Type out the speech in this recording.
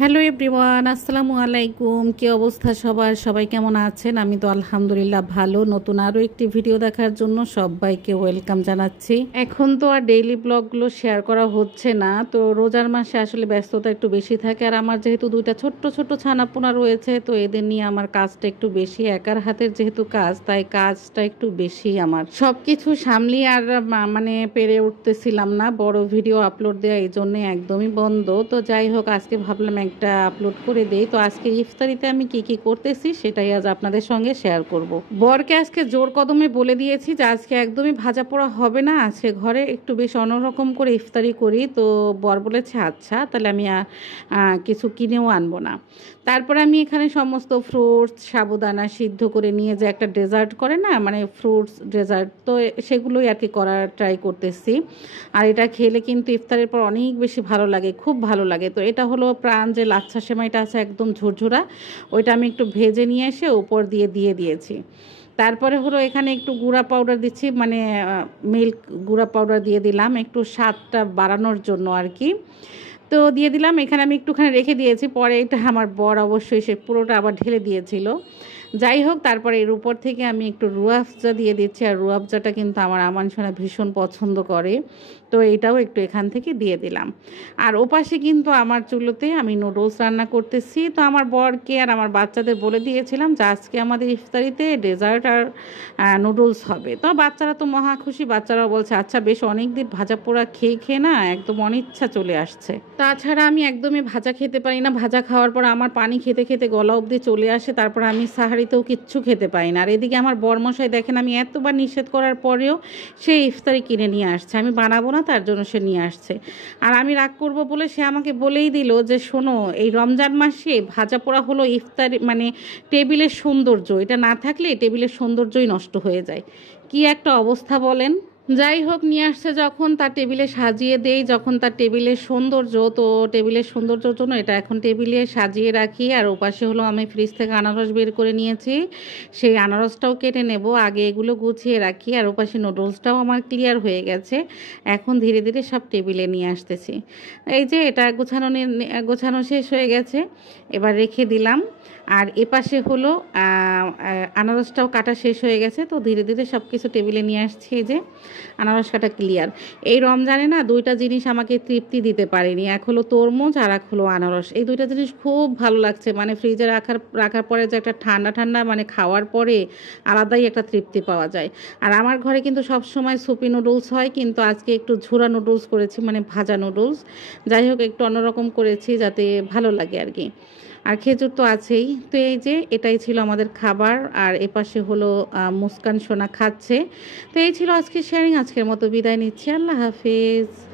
Hello everyone, আসসালামু আলাইকুম। কি অবস্থা সবার? সবাই কেমন আছেন? আমি তো আলহামদুলিল্লাহ ভালো। নতুন আরও একটি ভিডিও দেখার জন্য সবাইকে ওয়েলকাম জানাচ্ছি। এখন তো আর ডেইলি ব্লগগুলো শেয়ার করা হচ্ছে না, তো রোজার মাসে আসলে ব্যস্ততা একটু বেশি থাকে। আর আমার যেহেতু দুইটা ছোট্ট ছোট্ট ছানাপোনা রয়েছে, তো এদের নিয়ে আমার কাজটা একটু বেশি। একার হাতের যেহেতু কাজ, তাই কাজটা একটু বেশি। আমার সব কিছু সামলিয়ে আর মানে পেরে উঠতেছিলাম না। বড় ভিডিও আপলোড দেওয়া এই জন্যে একদমই বন্ধ। তো যাই হোক, আজকে ভাবলাম একটা আপলোড করে দেই। তো আজকে ইফতারিতে আমি কি করতেছি সেটাই আজ আপনাদের সঙ্গে শেয়ার করব। বরকে আজকে জোর কদমে বলে দিয়েছি যে আজকে একদমই ভাজা পোড়া হবে না, আজকে ঘরে একটু বেশ অন্যরকম করে ইফতারি করি। তো বর বলেছে আচ্ছা, তাহলে আমি কিছু কিনেও আনবো না। তারপরে আমি এখানে সমস্ত ফ্রুটস, সাবুদানা সিদ্ধ করে নিয়ে যে একটা ডেজার্ট করে না, মানে ফ্রুটস ডেজার্ট, তো সেগুলোই আর কি করার ট্রাই করতেছি। আর এটা খেলে কিন্তু ইফতারের পর অনেক বেশি ভালো লাগে, খুব ভালো লাগে। তো এটা হলো প্রাণ যে লাচ্ছা সেমাইটা আছে একদম ঝুরঝুরা, ওইটা আমি একটু ভেজে নিয়ে এসে উপর দিয়ে দিয়েছি। তারপরে হলো এখানে একটু গুঁড়া পাউডার দিচ্ছি, মানে মিল্ক গুঁড়া পাউডার দিয়ে দিলাম একটু স্বাদটা বাড়ানোর জন্য আর কি। তো দিয়ে দিলাম। এখানে আমি একটুখানি রেখে দিয়েছি, পরে এটা আমার বর অবশ্যই সে পুরোটা আবার ঢেলে দিয়েছিল। যাই হোক, তারপরে এর উপর থেকে আমি একটু রুয়াফজা দিয়ে দিচ্ছি। আর রুয়াফজাটা কিন্তু আমার আমান সোনা ভীষণ পছন্দ করে, তো এটাও একটু এখান থেকে দিয়ে দিলাম। আর ওপাশে কিন্তু আমার চুলোতে আমি নুডলস রান্না করতেছি। তো আমার বরকে আর আমার বাচ্চাদের বলে দিয়েছিলাম যে আজকে আমাদের ইফতারিতে ডেজার্ট আর নুডলস হবে। তো বাচ্চারা তো মহা খুশি, বাচ্চারাও বলছে আচ্ছা বেশ, অনেক দিন ভাজা পোড়া খেয়ে খেয়ে না একদম অনিচ্ছা চলে আসছে। তাছাড়া আমি একদমই ভাজা খেতে পারি না, ভাজা খাওয়ার পর আমার পানি খেতে খেতে গলা অবধি চলে আসে, তারপর আমি সাহারিতেও কিচ্ছু খেতে পারি না। আর এদিকে আমার বরমশাই দেখেন আমি এতবার নিষেধ করার পরেও সে ইফতারি কিনে নিয়ে আসছে, আমি বানাবো না তার জন্য সে নিয়ে আসছে। আর আমি রাগ করব বলে সে আমাকে বলেই দিল যে শোনো, এই রমজান মাসে ভাজা পোড়া হলো ইফতারি, মানে টেবিলের সৌন্দর্য, এটা না থাকলে টেবিলের সৌন্দর্যই নষ্ট হয়ে যায়। কি একটা অবস্থা বলেন। যাই হোক, নিয়ে আসছে যখন তার টেবিলে সাজিয়ে দেই, যখন তার টেবিলের সৌন্দর্য, তো টেবিলের সৌন্দর্যের জন্য এটা এখন টেবিলে সাজিয়ে রাখি। আর ওপাশে হলো আমি ফ্রিজ থেকে আনারস বের করে নিয়েছি, সেই আনারসটাও কেটে নেব, আগে এগুলো গুছিয়ে রাখি। আর ওপাশে নুডলসটাও আমার ক্লিয়ার হয়ে গেছে, এখন ধীরে ধীরে সব টেবিলে নিয়ে আসতেছি। এই যে এটা গোছানো শেষ হয়ে গেছে, এবার রেখে দিলাম। আর এপাশে হলো আনারসটাও কাটা শেষ হয়ে গেছে, তো ধীরে ধীরে সব কিছু টেবিলে নিয়ে আসছি। এই যে আনারস কাটা ক্লিয়ার। এই রমজানে না দুইটা জিনিস আমাকে তৃপ্তি দিতে পারেনি, এক হলো তরমুজ আর এক হলো আনারস। এই দুইটা জিনিস খুব ভালো লাগছে, মানে ফ্রিজে রাখার পরে যে একটা ঠান্ডা ঠান্ডা, মানে খাওয়ার পরে আলাদাই একটা তৃপ্তি পাওয়া যায়। আর আমার ঘরে কিন্তু সব সময় সুপি নুডলস হয়, কিন্তু আজকে একটু ঝুরা নুডলস করেছি, মানে ভাজা নুডলস। যাই হোক, একটু অন্যরকম করেছি যাতে ভালো লাগে আর কি। আর খেজুর তো আছেই। তো এই যে এটাই ছিল আমাদের খাবার। আর এপাশে হলো মুস্কান সোনা খাচ্ছে। তো এই ছিল আজকে শেয়ারিং, আজকের মতো বিদায় নিচ্ছি। আল্লাহ হাফেজ।